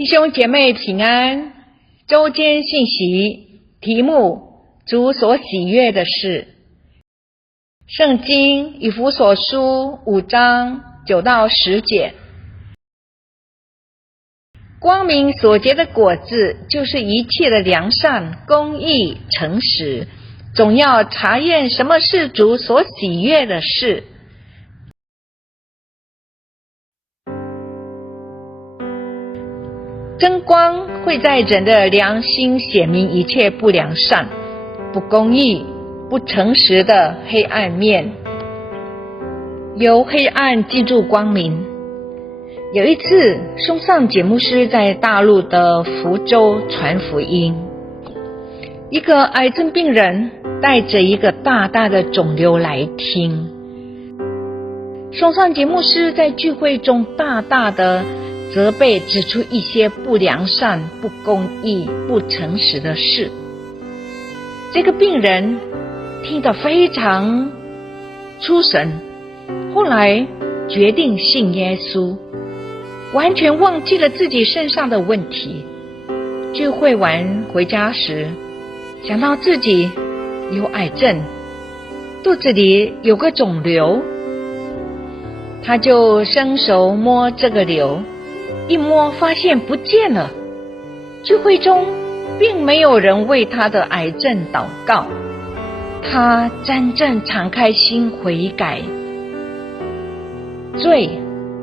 弟兄姐妹平安，周间信息题目：主所喜悦的事。圣经以弗所书5章9到10节。光明所结的果子，就是一切的良善、公义、诚实，总要查验什么是主所喜悦的事。真光会在人的良心显明一切不良善、不公义、不诚实的黑暗面，由黑暗进入光明。有一次，松上节牧师在大陆的福州传福音，一个癌症病人带着一个大大的肿瘤来听。松上节牧师在聚会中大大的责备，指出一些不良善、不公义、不诚实的事。这个病人听得非常出神，后来决定信耶稣，完全忘记了自己身上的问题。聚会完回家时，想到自己有癌症，肚子里有个肿瘤，他就伸手摸这个瘤，一摸发现不见了。聚会中并没有人为他的癌症祷告，他真正敞开心悔改，罪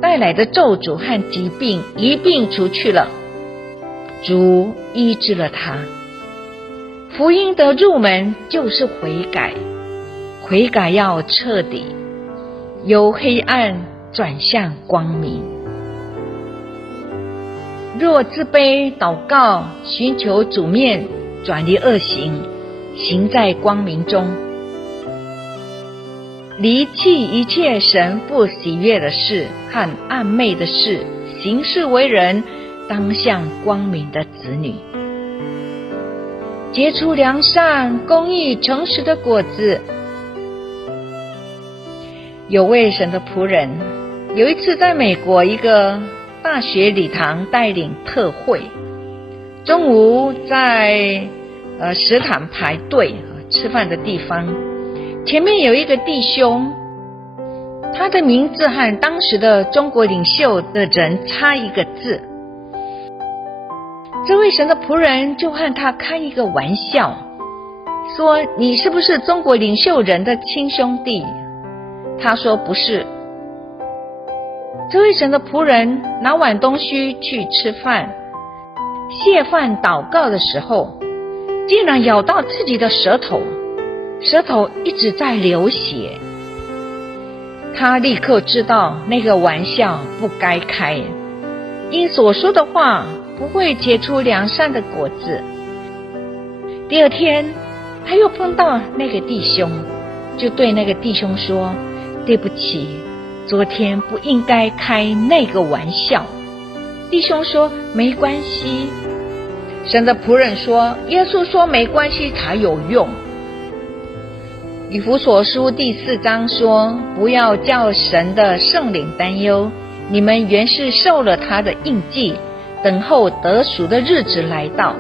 带来的咒诅和疾病一并除去了，主医治了他。福音的入门就是悔改，悔改要彻底，由黑暗转向光明。若自卑祷告，寻求主面，转离恶行，行在光明中，离弃一切神不喜悦的事和暗昧的事，行事为人当像光明的子女，结出良善、公义、诚实的果子。有位神的仆人，有一次在美国一个大学礼堂带领特会，中午在食堂排队吃饭的地方，前面有一个弟兄，他的名字和当时的中国领袖的人差一个字。这位神的仆人就和他开一个玩笑，说：你是不是中国领袖人的亲兄弟？他说不是。这位神的仆人拿碗东西去吃饭，谢饭祷告的时候，竟然咬到自己的舌头，舌头一直在流血。他立刻知道那个玩笑不该开，因所说的话不会结出良善的果子。第二天他又碰到那个弟兄，就对那个弟兄说：对不起，昨天不应该开那个玩笑。弟兄说：没关系。神的仆人说：耶稣说没关系才有用。以弗所书第4章说：不要叫神的圣灵担忧，你们原是受了他的印记，等候得赎的日子来到。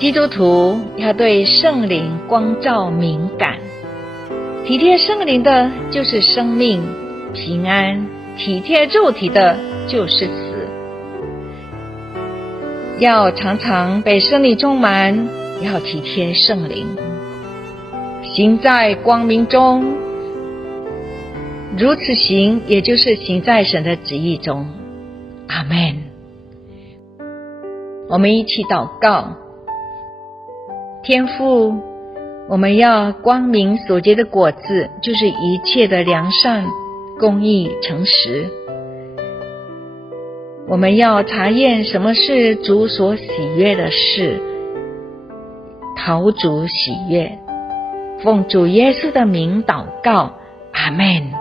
基督徒要对圣灵光照敏感，体贴圣灵的就是生命平安，体贴肉体的就是死。要常常被圣灵充满，要体贴圣灵，行在光明中，如此行，也就是行在神的旨意中。阿们。我们一起祷告。天父，我们要光明所结的果子，就是一切的良善、公义、诚实。我们要查验什么是主所喜悦的事，讨主喜悦。奉主耶稣的名祷告，阿们。